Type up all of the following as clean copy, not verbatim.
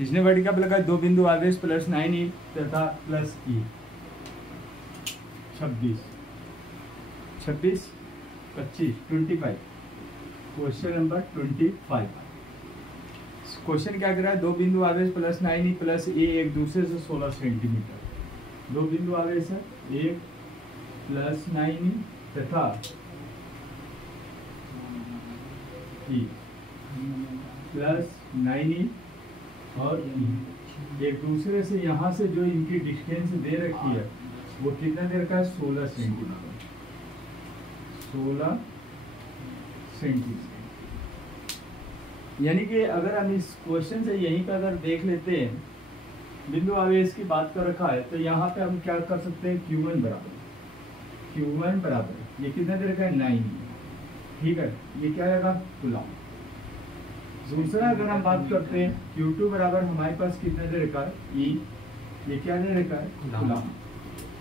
इसने वर्टिकल लगाया, दो बिंदु आवेश प्लस 9e तथा plus e 26 25 25। Question number 25। Question क्या कर रहा है, दो बिंदु आवेश प्लस 9e प्लस ए एक दूसरे से 16 सेंटीमीटर। दो बिंदु आवेश है, एक प्लस 9e तथा e प्लस 9e और e एक दूसरे से यहाँ से जो इनकी डिस्टेंस दे रखी है वो कितना देर का है, 16 सेंटीमीटर। 16 सेंटीमीटर। यानी कि अगर हम इस क्वेश्चन से यहीं पर अगर देख लेते हैं, बिंदु आवेश की बात कर रखा है, तो यहाँ पे हम क्या कर सकते हैं, Q1 बराबर ये कितना देर का है, 9, ठीक है, ये क्या रहेगा, कूलम। दूसरा अगर हम बात करते हैं Q2 बराबर हमारे पास कितना देर का है, E, ये क्या देर का है, कूलम।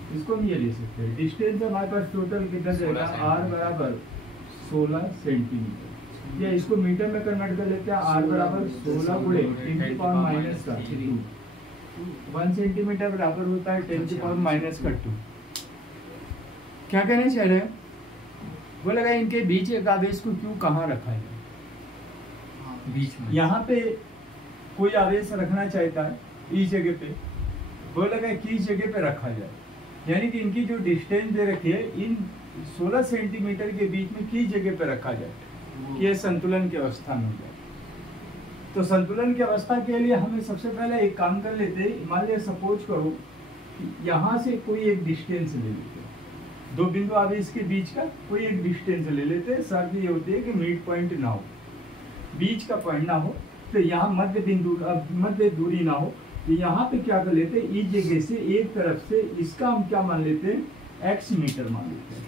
इसको हम ये ले सकते हैं। डिस्टेंस हमारे पास टोटल कितना देर का, R बराबर 16 सेंटीमीटर, या इसको मीटर में कन्वर्ट कर लेते हैं। R बराबर 16 गुणे 10 की पावर माइनस का 2, 1 सेंटीमीटर बराबर होता है 10 की पावर माइनस का 2। क्या कहना चाह रहे हैं, वो लगा इनके बीच एक आवेश को क्यों कहाँ रखा है, बीच में। यहाँ पे कोई आवेश रखना चाहता है इस जगह पे, वो लगा किस जगह पे रखा जाए, यानी कि इनकी जो डिस्टेंस दे रखी है इन 16 सेंटीमीटर के बीच में किस जगह पे रखा जाए कि ये संतुलन की अवस्था में हो जाए। तो संतुलन की अवस्था के लिए हमें सबसे पहले एक काम कर लेते हैं। मान लिया सपोज करो यहाँ से कोई एक डिस्टेंस ले लेते हैं, दो बिंदु आवेश के बीच का कोई एक डिस्टेंस ले लेते हैं। शर्त ये होती है कि मिड पॉइंट ना हो, बीच का पॉइंट ना हो, तो यहाँ मध्य बिंदु मध्य दूरी ना हो। तो यहाँ पे क्या कर लेते हैं, इस जगह से एक तरफ से इसका हम क्या मान लेते हैं, x मीटर मान लेते हैं,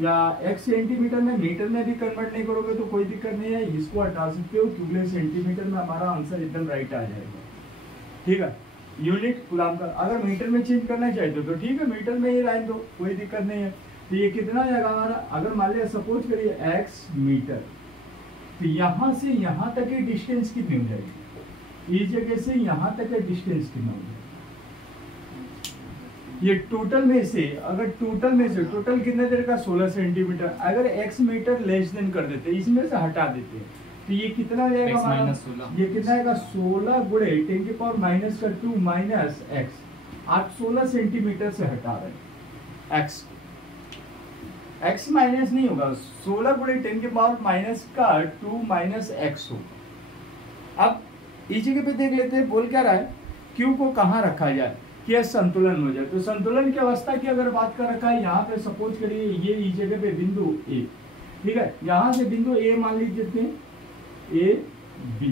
या x सेंटीमीटर में, मीटर में भी कन्वर्ट नहीं करोगे तो कोई दिक्कत नहीं है, इसको हटा सकते हो क्योंकि सेंटीमीटर में हमारा आंसर एकदम राइट आ जाएगा, ठीक है। यूनिट कूलम का अगर मीटर में चेंज करना चाहते हो तो ठीक है, मीटर में ही लाइन दो, कोई दिक्कत नहीं है। तो ये कितना जाएगा हमारा, अगर मान लिया सपोज करिए x मीटर, तो यहाँ से यहाँ तक की डिस्टेंस कितनी हो जाएगी, इस जगह से यहाँ तक का डिस्टेंस कितना हो जाएगा। ये टोटल में से अगर टोटल कितने देर का, 16 सेंटीमीटर। अगर x मीटर लेस देन कर देते, इसमें से हटा देते हैं, तो ये कितना जाएगा हमारा, ये कितना आएगा, 16 गुणे 10 की पावर माइनस का 2 माइनस x। आप 16 सेंटीमीटर से हटा रहे हैं x माइनस नहीं होगा, 16 गुणे 10 के पावर माइनस का 2 माइनस x होगा। अब इस जगह पे देख लेते हैं, बोल क्या रहा है, Q को कहाँ रखा जाए कि यह संतुलन हो जाए। तो संतुलन की अवस्था की अगर बात कर रखा है, यहाँ पे सपोज करिए ये इस जगह पे बिंदु A, ठीक है, यहाँ से बिंदु A मान लीजिए A B,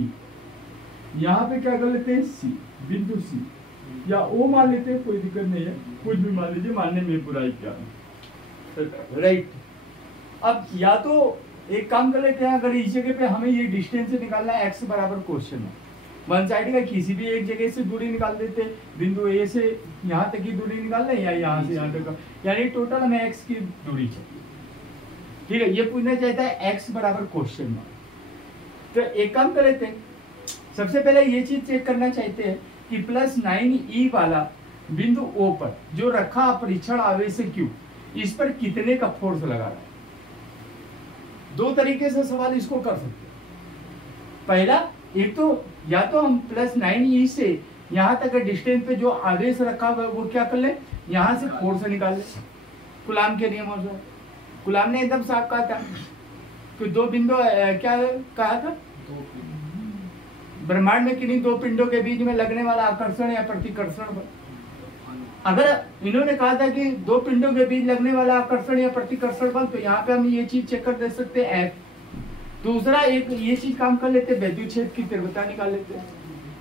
यहाँ पे क्या कर लेते हैं C, बिंदु C, या O मान लेते हैं, कोई दिक्कत नहीं है, कुछ भी मान लीजिए, मानने में बुराई क्या है, राइट। अब या तो एक काम कर लेते हैं, अगर इस जगह पे हमें ये डिस्टेंस निकालना है, x बराबर क्वेश्चन है, वन साइड का किसी भी एक जगह से दूरी निकाल देते, बिंदु A से यहाँ तक की दूरी निकाल लें या यहाँ से यहाँ तक का, यानी टोटल हमें x की दूरी चाहिए, ठीक है। ये पूछना चाहता है x बराबर क्वेश्चन मार्क। तो एक काम कर लेते हैं, सबसे पहले ये चीज चेक करना चाहते हैं कि प्लस 9e वाला बिंदु O पर जो रखा परीक्षण आवेश Q, इस पर कितने का फोर्स लगा रहा है। दो तरीके से सवाल इसको कर सकते हैं। पहला, एक तो या तो हम प्लस 9e से यहाँ तक डिस्टेंस पे जो आवेश रखा हुआ है वो क्या कर ले, यहाँ से फोर्स निकाल ले, कूलम के नियम से। कूलम ने एकदम साफ कहा था कि दो बिंदु क्या कहा था, ब्रह्मांड में किन्हीं दो पिंडों के बीच में लगने वाला आकर्षण या प्रतिकर्षण बल। अगर इन्होंने कहा था कि दो पिंडों के बीच लगने वाला आकर्षण या प्रतिकर्षण बल, तो यहाँ पे हम ये चीज चेक कर दे सकते हैं F। दूसरा एक ये चीज काम कर लेते, विद्युत क्षेत्र की तीव्रता निकाल लेते हैं,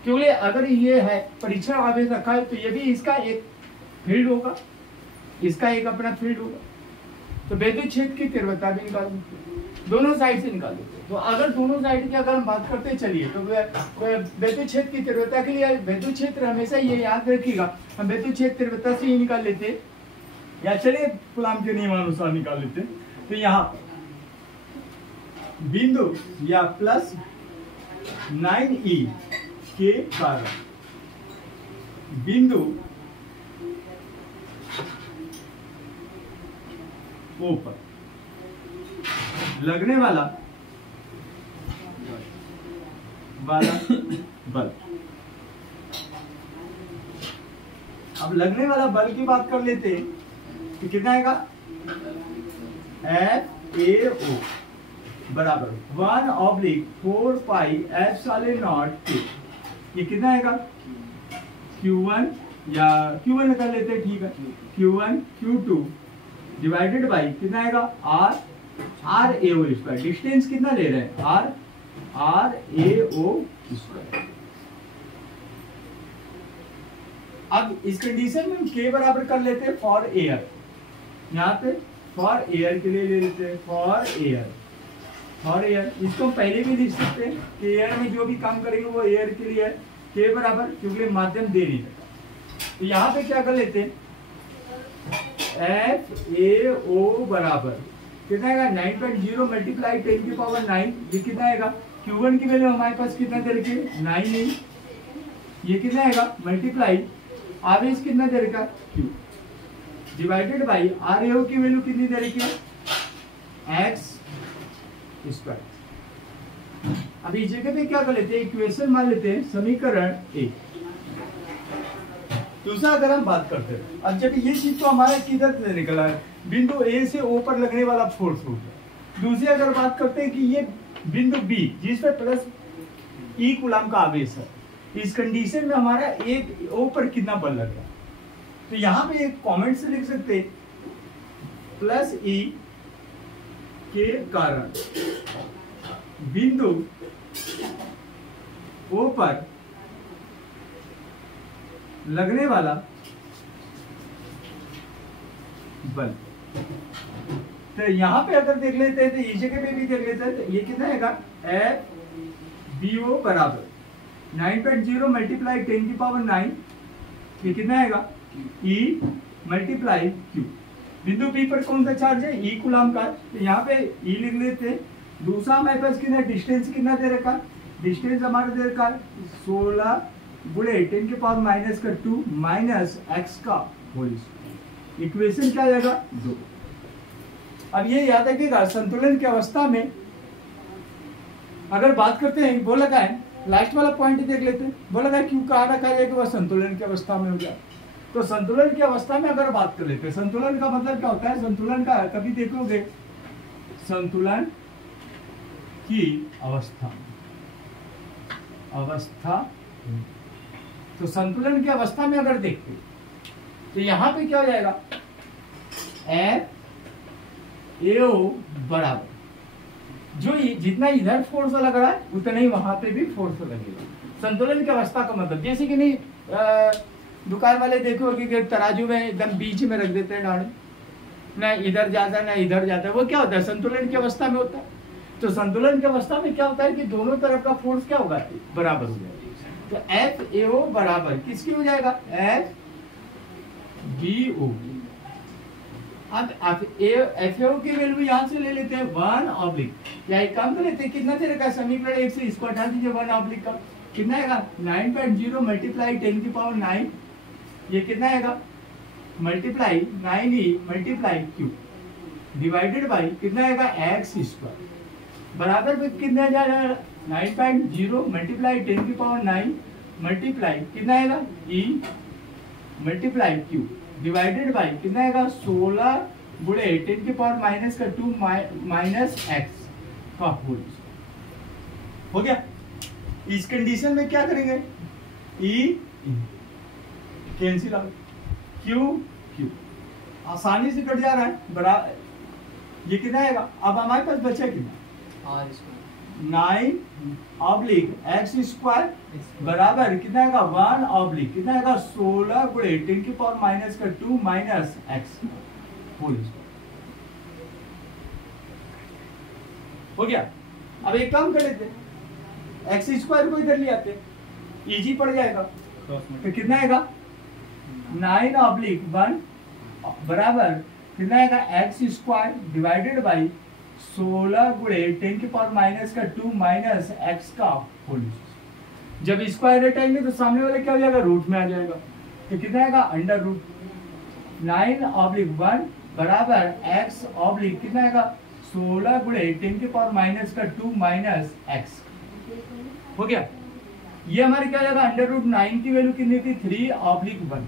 क्योंकि अगर ये है परीक्षण आवेश रखा है तो ये भी इसका एक फील्ड होगा, इसका एक अपना फील्ड होगा, तो विद्युत क्षेत्र की तीव्रता भी निकाल देते हैं, दोनों साइड से निकाल देते हैं। तो अगर दोनों साइड की अगर हम बात करते चलिए, तो विद्युत क्षेत्र की तीव्रता के लिए विद्युत क्षेत्र हमेशा ये याद रखिएगा, हम विद्युत क्षेत्र तीव्रता से ही निकाल लेते, या चलिए कूलम के नियमानुसार निकाल लेते। तो यहाँ बिंदु या प्लस 9e के कारण बिंदु O पर लगने वाला बल। अब लगने वाला बल की बात कर लेते हैं तो कितना आएगा, FAO बराबर 1/4 पाई एप्सिलॉन नॉट Q। ये कितना आएगा, Q1 या Q1 कर लेते हैं, ठीक है, Q1 Q2 डिवाइडेड बाई कितना आएगा, RAO स्क्वायर। डिस्टेंस कितना ले रहे हैं, RAO स्क्वायर। अब इस कंडीशन में हम K बराबर कर लेते हैं फॉर एयर। यहाँ पे फॉर एयर के लिए ले लेते हैं, फॉर एयर इसको हम पहले भी लिख सकते हैं कि एयर में जो भी काम करेंगे वो एयर के लिए है। K बराबर, क्योंकि माध्यम दे नहीं सकता, तो यहाँ पे क्या कर लेते हैं, FAO बराबर कितना आएगा, 9.0 मल्टीप्लाई 10 की पावर 9। ये कितना आएगा, Q1 की वैल्यू हमारे पास कितना दे रखी है, 9 है। ये कितना आएगा, मल्टीप्लाई आवेश कितना दे रखा है, Q डिवाइडेड बाई RAO की वैल्यू कितनी दे रखी है, x स्क्वायर। अब इस जगह पे क्या कर लेते हैं, इक्वेशन मान लेते हैं समीकरण 1। दूसरा अगर हम बात करते हैं, अब जब ये चीज तो हमारा किधर से निकला है, बिंदु A से O पर लगने वाला फोर्स हो गया। दूसरी अगर बात करते हैं कि ये बिंदु B जिस पे प्लस E कूलम का आवेश है, इस कंडीशन में हमारा एक O पर कितना बल लग रहा है, तो यहाँ पे एक कमेंट से लिख सकते हैं, प्लस E के कारण बिंदु O पर लगने वाला बल। तो यहां पे अगर देख लेते हैं तो इस जगह पे भी देख लेते हैं, तो ये कितना आएगा, FBO बराबर 9.0 मल्टीप्लाई 10 की पावर 9। ये कितना आएगा, E मल्टीप्लाई Q। बिंदु B पर कौन सा चार्ज है, E कूलम का, तो यहाँ पे E लिख लेते हैं। दूसरा हमारे पास कितना डिस्टेंस कितना दे रखा, डिस्टेंस हमारा दे रखा 16 गुणे 10 के पावर माइनस का 2 माइनस x का होल स्क्वायर। इक्वेशन क्या आएगा, 2। अब ये याद रखिएगा, संतुलन की अवस्था में अगर बात करते हैं, बोला क्या है, लास्ट वाला पॉइंट देख लेते हैं, बोला क्या क्यों कहा रखा है कि वह संतुलन की अवस्था में हो जाए। तो संतुलन की अवस्था में अगर बात कर लेते हैं, संतुलन का मतलब क्या होता है, संतुलन का कभी देखोगे, संतुलन की अवस्था तो संतुलन की अवस्था में अगर देखते तो यहां पे क्या हो जाएगा, FAO बराबर जो जितना इधर फोर्स लग रहा है उतना ही वहां पे भी फोर्स लगेगा। संतुलन की अवस्था का मतलब जैसे कि नहीं दुकान वाले देखोगे कि तराजू में एकदम बीच में रख देते हैं डाले, ना इधर जाता है ना इधर जाता है, वो क्या होता है, संतुलन की अवस्था में होता है। तो संतुलन की अवस्था में क्या होता है कि दोनों तरफ का फोर्स क्या होगा, बराबर हो जाएगा। तो FAO बराबर किसकी हो जाएगा, FBO। अब FAO की वैल्यू यहां से ले लेते हैं 1/, या एक काम कर लेते हैं, कितना दे रखा समीकरण 1 से इसको हटा दीजिए, 1/, का कितना आएगा, 9.0 मल्टीप्लाई 10 की पावर 9। ये कितना आएगा, multiply 9E multiply Q divided by कितना आएगा, x स्क्वायर बराबर में कितना जाएगा, 9.0 मल्टीप्लाई 10 की पावर 9 मल्टीप्लाई कितना आएगा, E multiply Q divided by कितना आएगा, 16 गुणे 10 की पावर माइनस का 2 माइनस x का होल हो गया। इस कंडीशन में क्या करेंगे, E कैंसिल आउट, Q आसानी से कट जा रहा है, बराबर ये कितना आएगा। अब हमारे पास बचा कितना, 9/x स्क्वायर बराबर कितना आएगा, 1/ कितना आएगा, 16 गुणे 10 की पावर माइनस का 2 माइनस x होल स्क्वायर हो गया। अब एक काम कर लेते हैं, एक्स स्क्वायर को इधर ले आते, इजी पड़ जाएगा, तो कितना आएगा, 9/1 बराबर कितना आएगा, एक्स स्क्वायर डिवाइडेड बाई 16 गुणे 10 की पावर माइनस का 2 माइनस x का होल। जब स्क्वायर हटाएंगे तो सामने वाले क्या हो जाएगा, रूट में आ जाएगा। तो कितना आएगा अंडर रूट 9/1 बराबर x ऑब्लिक कितना आएगा 16 गुणे 10⁻² माइनस x। हो गया। ये हमारे क्या आएगा अंडर रूट 9 की वैल्यू कितनी थी 3/1।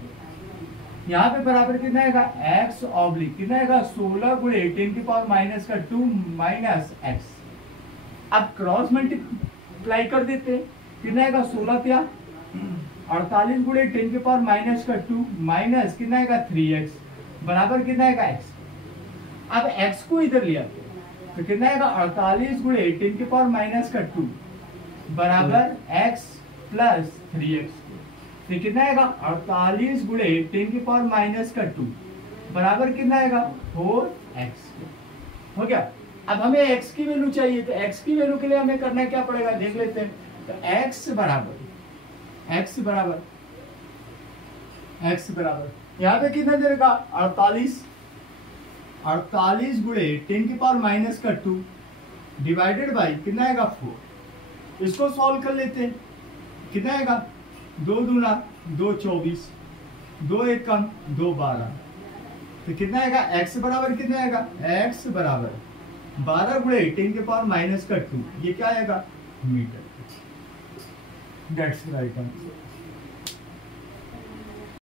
यहाँ पे बराबर कितना आएगा x ऑब्लिक कितना आएगा 16 गुणे 10⁻² माइनस x। अब क्रॉस मल्टीप्लाई कर देते हैं कितना आएगा 16 क्या 48 गुणे 10⁻² माइनस कितना आएगा 3x बराबर कितना आएगा x। अब x को इधर लिया तो कितना आएगा 48 गुणे 10⁻² बराबर x प्लस 3x। तो कितना आएगा 48 गुणे 10⁻² बराबर कितना आएगा 4x। हो गया। अब हमें x की वैल्यू चाहिए तो x की वैल्यू के लिए हमें करना क्या पड़ेगा देख लेते हैं। तो x बराबर यहाँ पे कितना देगा 48 गुणे 10⁻² डिवाइडेड बाई कितना आएगा 4। इसको सॉल्व कर लेते हैं कितना आएगा 2 दूना 2 24 2 1 कम 2 12। तो कितना आएगा x बराबर कितना आएगा x बराबर 12 गुणे 10⁻²। ये क्या आएगा मीटर। That's right answer.